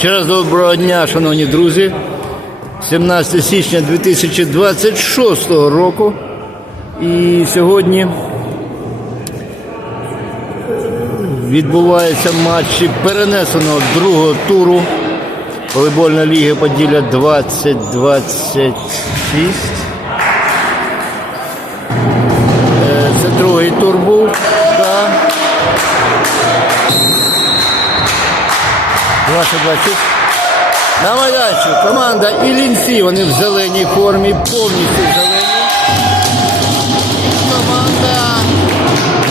Ще раз доброго дня, шановні друзі. 17 січня 2026 року. І сьогодні відбуваються матчі перенесеного другого туру волейбольної ліги Поділля 2026. 2026. На майданчику команда Ілінці, вони в зеленій формі, повністю зелені. Команда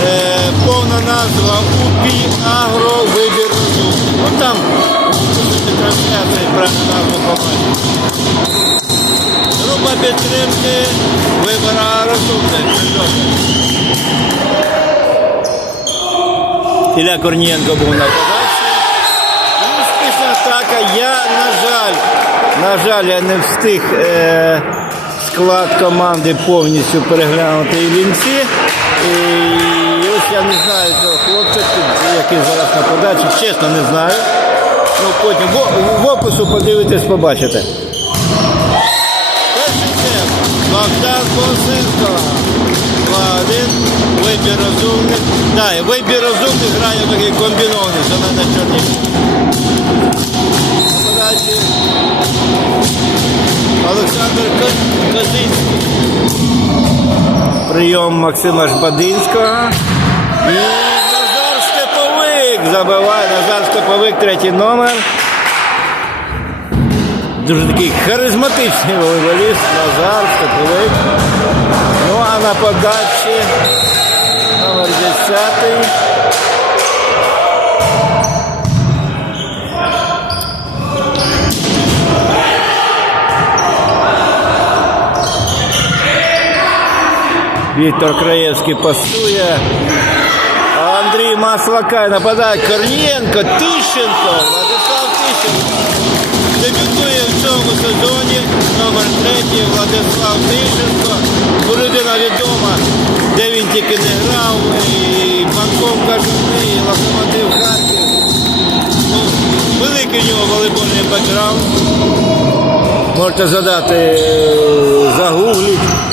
е, повна назва УПІ Агро Вибір. Ну там трансляції, правильно побачите. Група підтримки вибора розумних. Ілля Корнієнко був на подачі. Ну, успішна атака. Я, на жаль, на жаль, я не встиг е, склад команди повністю переглянути і лінці. І ось я не знаю цього хлопця, який зараз на подачі, чесно не знаю. Ну, потім в, в опису подивитесь, побачите. Перший темп. Богдан Босенко. 2-1. Вибір розумних. Да, вибір розумних грає такий комбінований, що на чорні. Подачі. Олександр Козицький. Прийом Максима Жбадинського. І Назар Степовик забиває. Назар Степовик, третій номер. Дуже такий харизматичний волейболіст Назар Степовик. Ну а на подачі номер 10. Віктор Краєвський пасує. Андрій Маслакай нападає. Корнієнко, Тищенко, Владислав Тищенко. Дебютує в цьому сезоні номер третій Владислав Тищенко. Людина відома, де він тільки не грав. І Банком Кажани, і Локомотив Харків. Ну, великий у нього волейбольний бекграунд. Можете задати, е, загугліть.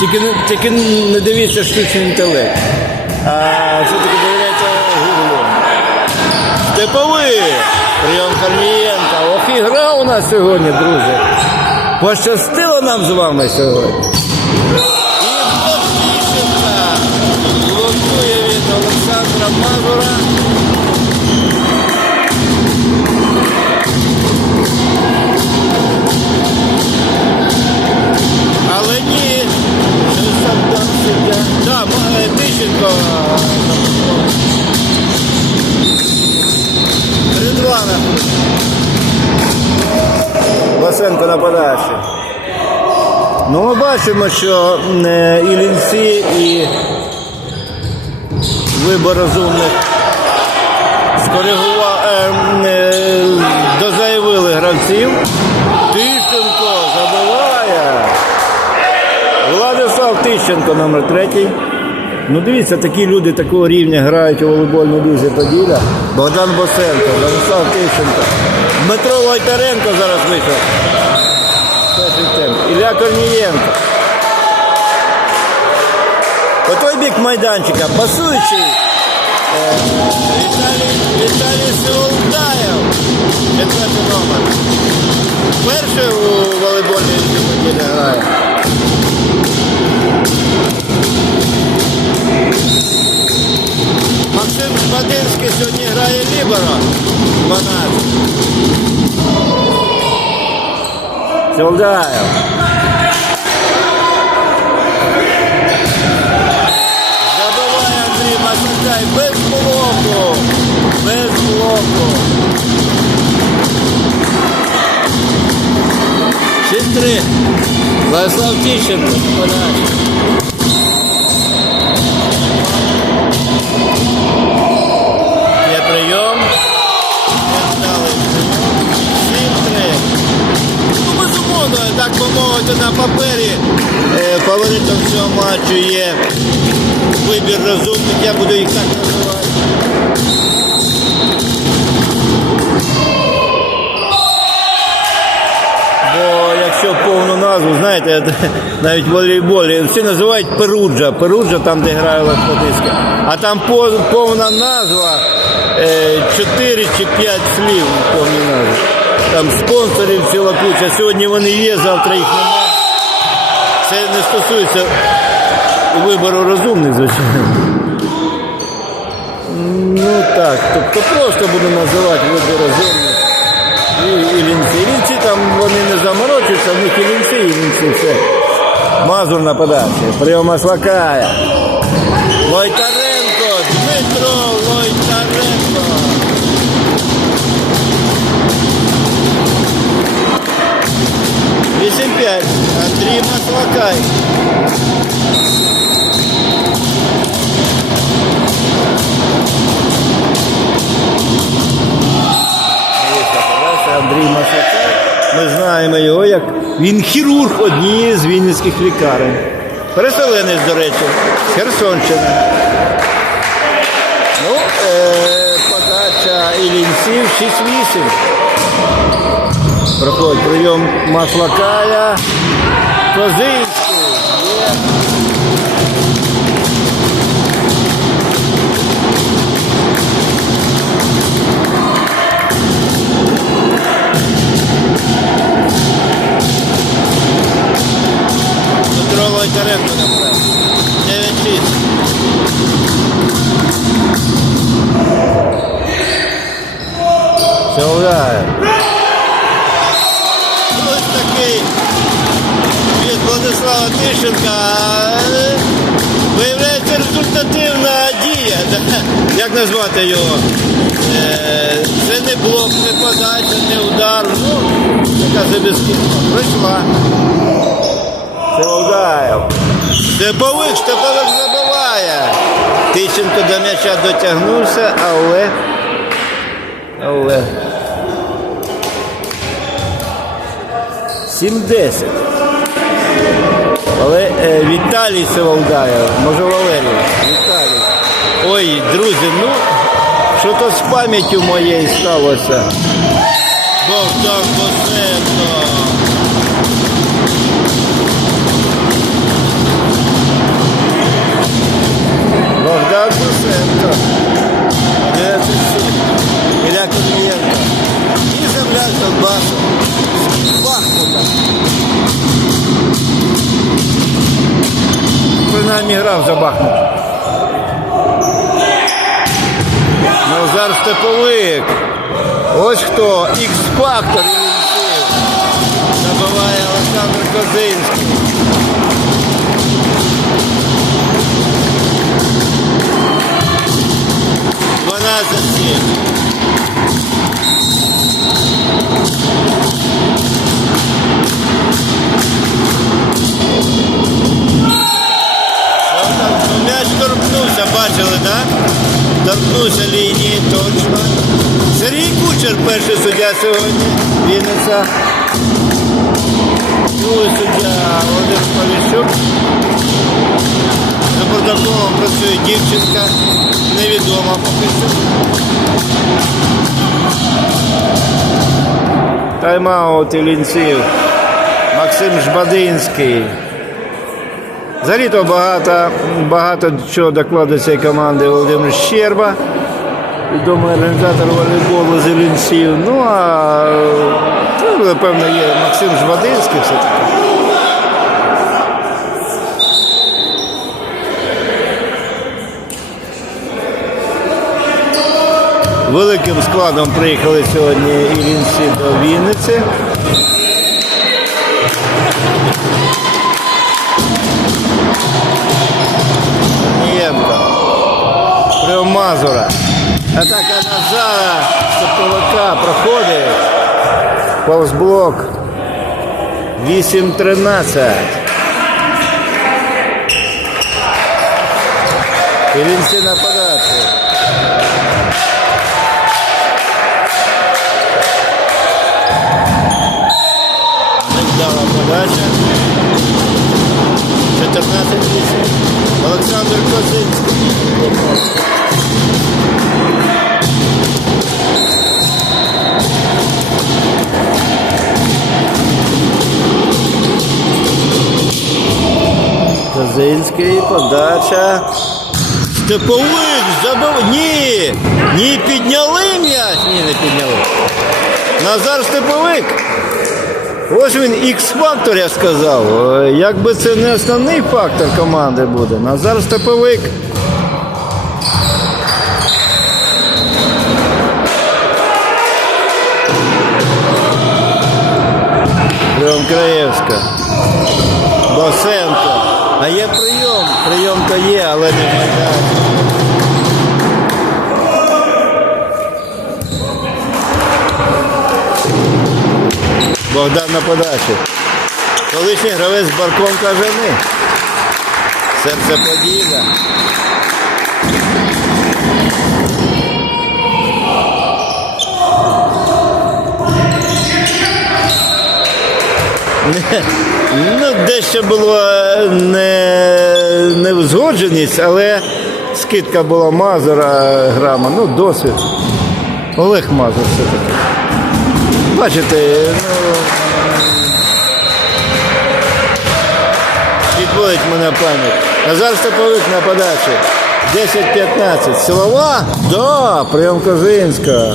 Тільки, не- тільки не дивіться штучний інтелект. А все-таки довіряйте Гуглу. Степовий. Прийом Корнієнка. Ох, і гра у нас сьогодні, друзі. Пощастило нам з вами сьогодні. І Богдішенка. Блокує від Олександра Мазура. Васенко на подачі. Ну, ми бачимо, що е, і лінці, і вибор розумних е, е, дозаявили гравців. Тищенко забиває. Владислав Тищенко, номер третій. Ну дивіться, такі люди такого рівня грають у волейбольній лізі Поділля. Богдан Босенко, Владислав Тищенко. Дмитро Войтаренко зараз вийшов. Ілля Корнієнко. По той бік майданчика пасуючий. е, Віталій, Віталій Сеулдаєв. Четвертий номер. Перший у волейбольній лізі грає. сьогодні грає Ліберо 12. Солдаєв. Забиває Андрій Масакай без блоку. Без блоку. 6-3. Владислав Тищенко. Подача. папері е, фаворитом цього матчу є вибір розумних, я буду їх так називати. Бо якщо повну назву, знаєте, навіть в волейболі, всі називають Перуджа, Перуджа там, де грає лакводиська. А там повна назва е, 4 чи 5 слів повні назви. Там спонсорів ціла куча. Сьогодні вони є, завтра їх немає. Це не стосується вибору розумних, звичайно. Ну так, тобто просто буду називати вибор розумних. І, і лінці. І лінці там вони не заморочуються, в них і лінці, і лінці все. Мазур на подачі. Прийом Маслакая. 8-5. Андрій Маслакай. Андрій Маслакай. Ми знаємо його, як він хірург однієї з вінницьких лікарень. Переселенець, до речі, Херсонщина. Ну, е, подача Ілінців 6-8. Проходить прийом Маслакая. Козинський. Є. Дмитро Лойкаренко набрав. 9-6. Це Владислава Е, Виявляється результативна дія. Як назвати його? Е, Це не блок, не подача, не удар. Ну, така собі скидка. Пройшла. Силудаєв. Степовик, Степовик забиває. Тищенко до м'яча дотягнувся, але. Але. 7-10. Але е, Віталій Сиволдаєв, може Валерій. Віталій. Ой, друзі, ну, що то з пам'яттю моєю сталося. Богдан Косенко. Богдан Косенко. 11 Ілля Корнієнко. І земляк Донбасу. Принаймні грав за Бахмут. Назар Степовик. Ось хто. Ікс-фактор. Забиває Олександр сьогодні. Вінниця. Другий суддя Володимир Поліщук. За протоколом працює дівчинка. Невідома поки що. Тайм-аут Ілінців. Максим Жбадинський. Взагалі то багато, багато чого докладу цієї команди Володимир Щерба, відомий організатор волейболу Зеленців. Ну а ну, напевно є Максим Жвадинський все-таки. Великим складом приїхали сьогодні ілінці до Вінниці. Нієнко. Прям Мазура. Атака Назара. Стоповика проходить. Повзблок. 8-13. Ілінці на подачі. Невдала подача. 14-8. Олександр Козинський. подача. Степовик забив. Ні! Ні, підняли м'яч. Ні, не підняли. Назар Степовик. Ось він X-фактор, я сказав. Е, Якби це не основний фактор команди буде. Назар Степовик. Прийом Краєвська. Босенко. А є прийом. Прийом то є, але не майданчик. Богдан на подачі. Колишній гравець Барком каже ні. Серце поділя. Ну, дещо було не, не узгодженість, але скидка була Мазура грама, ну досвід. Олег Мазур все-таки. Бачите, ну. Підводить мене пам'ять. Назар Степовик на подачі. 10-15. Силова? Да, прийом Козинська.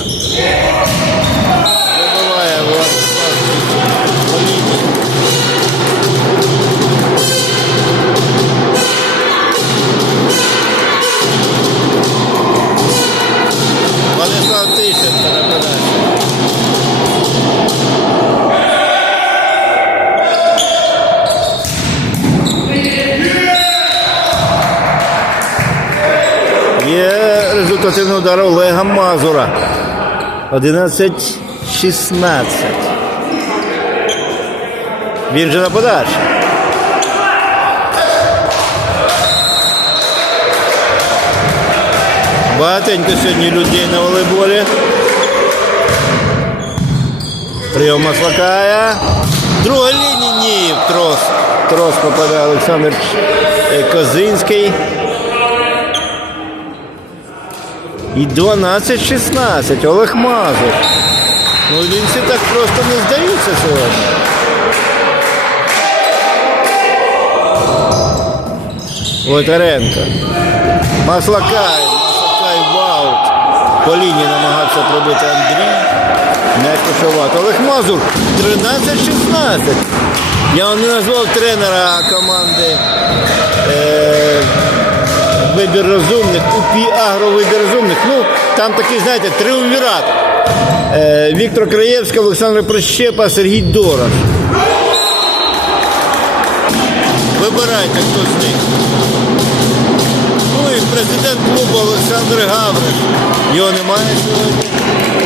Результативний удар Олега Мазура. 11-16. Він же на подачі. Багатенько сьогодні людей на волейболі. Прийом Маслакая. Друга лінія ні, трос. Трос попадає Олександр Козинський. І 12-16. Олег Мазур. Ну він всі так просто не здаються сьогодні. Лотаренко. Маслакай. Маслакай в аут. По лінії намагався пробити Андрій. Не кошовато. Олег Мазур 13-16. Я не назвав тренера команди. Е, вибір розумних, УПІ Агро вибір розумних. Ну, там такий, знаєте, триумвірат. Е, Віктор Краєвський, Олександр Прищепа, Сергій Дорож. Вибирайте, хто з них. Ну і президент клубу Олександр Гавриш. Його немає сьогодні.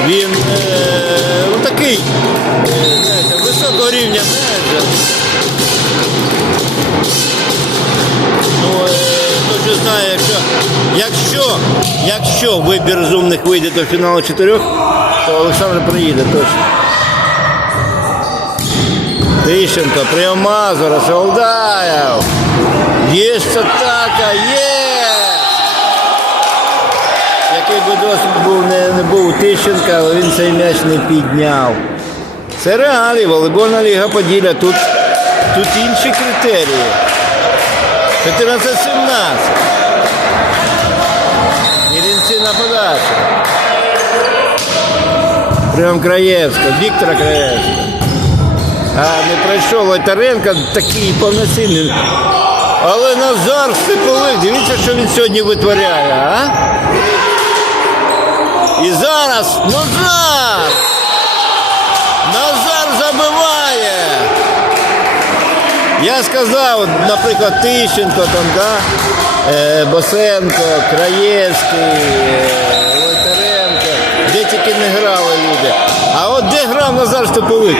Він е, ну, такий, е, знаєте, високого рівня менеджер. Ну, е, точно знає, якщо, якщо, якщо вибір розумних вийде до фіналу чотирьох, то Олександр приїде точно. Тищенко, прийом Мазура, Солдаєв. Є атака, є! Який би досвід був, не, не був у Тищенка, але він цей м'яч не підняв. Це реалії, волейбольна ліга Поділля. Тут, тут інші критерії. 14-17. Єдинці на подачу. Прийом Краєвська, Віктора Краєвська. А не пройшов Лайтаренко такий повноцінний. Але Назар Степовик, дивіться, що він сьогодні витворяє, а? І зараз! Назар Я сказав, наприклад, Тищенко, там, да? е, Босенко, Краєвський, е, Лойтаренко, де тільки не грали люди. А от де грав Назар Степовик?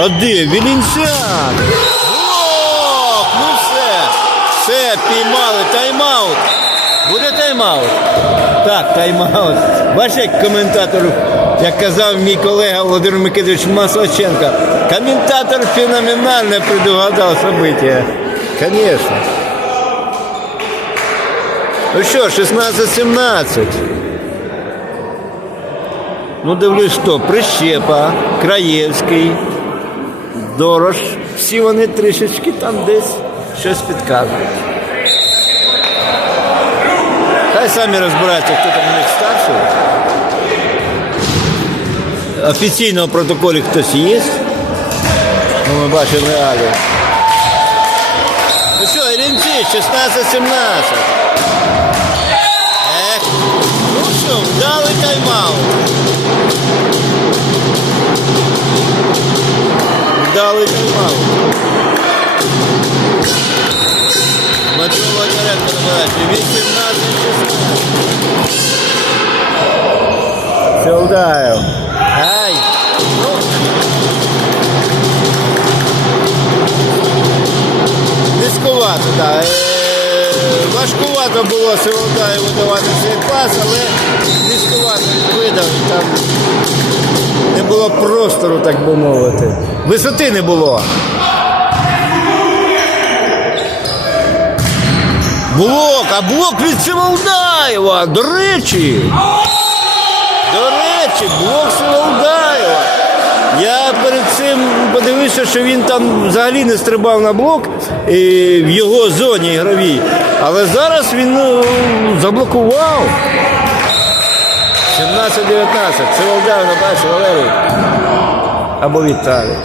От де? Вілінчан. Блок! Ну все. Все, піймали. Тайм-аут. Тайм-аут? Так, тайм-аут. Бачиш, як коментатор, як казав мій колега Володимир Микитович Маслаченко, коментатор феноменально предугадав события. Конечно. Ну що, 16-17. Ну, дивлюсь, хто? Прищепа, Краєвський, Дорош. Всі вони трішечки там десь щось підказують. Хай самі розбираються, хто там у них старший. Офіційно в протоколі хтось є. Ну, ми бачимо реалію. Ну що, Ірінці, 16-17. Ех, ну що, вдали тайм-аут. Простору, так би мовити. Висоти не було. Блок, а блок від Севолдаєва, до речі. До речі, блок Севолдаєва. Я перед цим подивився, що він там взагалі не стрибав на блок і в його зоні ігровій. Але зараз він ну, заблокував. 17-19. Севолдаєв на бачу, Валерій. Або Віталій.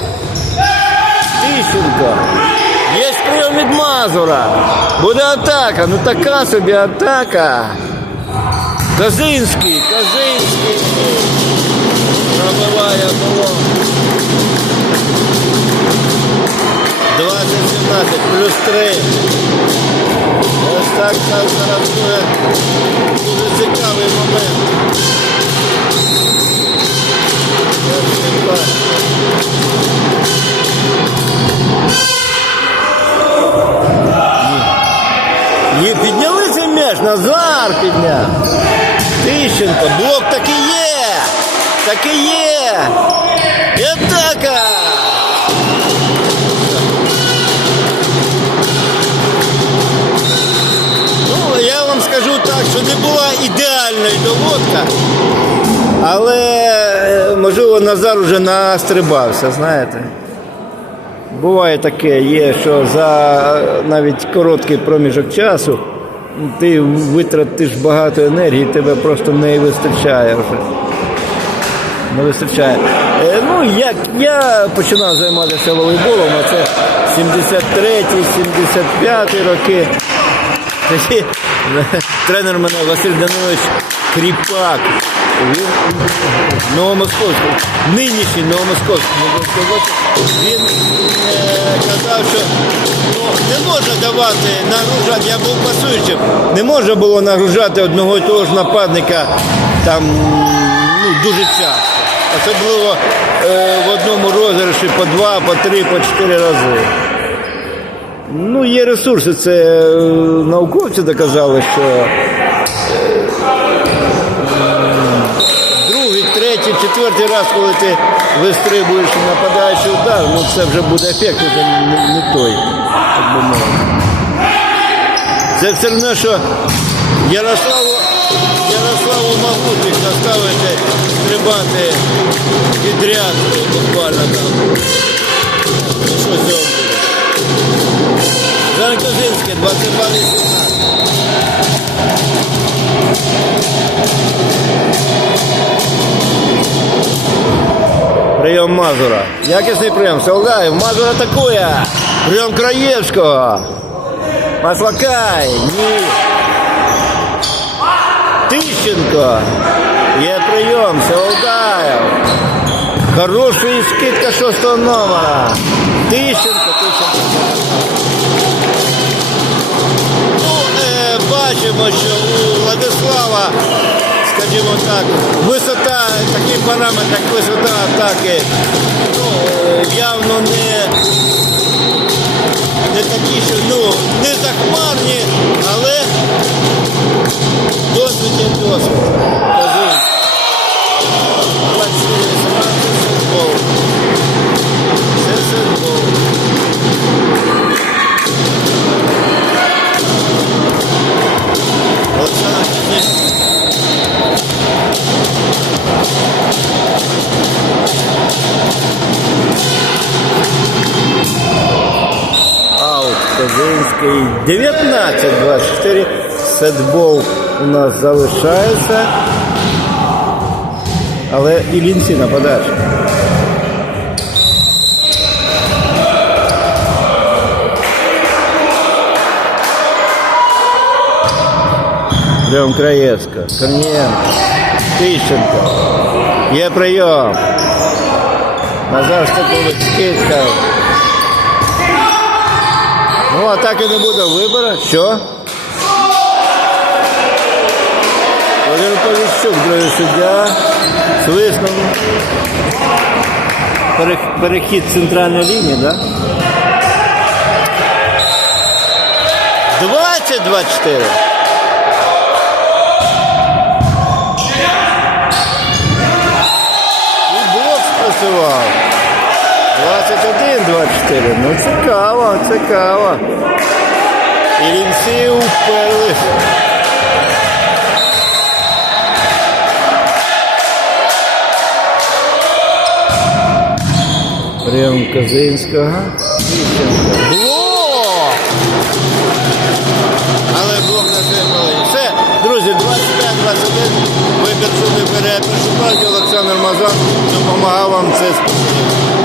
Тищенко. Є прийом від Мазура. Буде атака. Ну така собі атака. Казинський, Казинський. Пробиває було. 20-17 плюс 3. Ось так так зараз буде дуже цікавий момент. Є, підняли цей м'яч, Назар підняв. Тищенко, блок таки є. Таки є. І атака. Не була ідеальної доводка, але можливо Назар уже настрибався, знаєте. Буває таке, є, що за навіть короткий проміжок часу ти витратиш багато енергії, тебе просто не вистачає вже. Не вистачає. Е, ну, як я починав займатися волейболом, а це 73-75 роки. Тренер мене Василь Данилович Кріпак. Він Новомосковський, нинішній Новомосковський, він е, казав, що ну, не можна давати нагружати, я був пасуючим, не можна було нагружати одного і того ж нападника там ну, дуже часто. Особливо е, в одному розіграші по два, по три, по чотири рази. Ну, є ресурси, це е, науковці доказали, що е, другий, третій, четвертий раз, коли ти вистрибуєш нападаючий удар, ну це вже буде ефект, це не, не той. Це все одно, що Ярославу, Ярославу Магутик заставити стрибати підряд буквально там. Ну, що з цього буде? Жан Козинський, 22 18. Прийом Мазура. Якісний прийом. Солдаєв. Мазур атакує. Прийом Краєвського. Маслакай. Ні. Тищенко. Є прийом. Солдаєв. Хороший скидка шостого номера. Тищенко, Тищенко. Бачимо, що у Владислава, скажімо так, висота, такий параметр, як висота атаки, ну, е, явно не, не такі, що ну, не захмарні, але досвід є досвід. Аут Козинський. 19-24. Сетбол у нас залишається. Але і лінці на подачі. Прийом Краєвська, Корнієнко, Тищенко. Є прийом. Назар Степович, скидка. Ну, а так і не буде вибору. Що? Володимир Поліщук, другий суддя. Перех- Перехід центральної лінії, так? Да? 20-24. І блок спрацював. 21-24. Ну цікаво, цікаво. І лінці уперлись. Прийом Козинського. Тищенко. Блок! Але блок насипали. Все, друзі, 25-21. Вибір суди вперед. Олександр Мазан допомагав вам це спустити.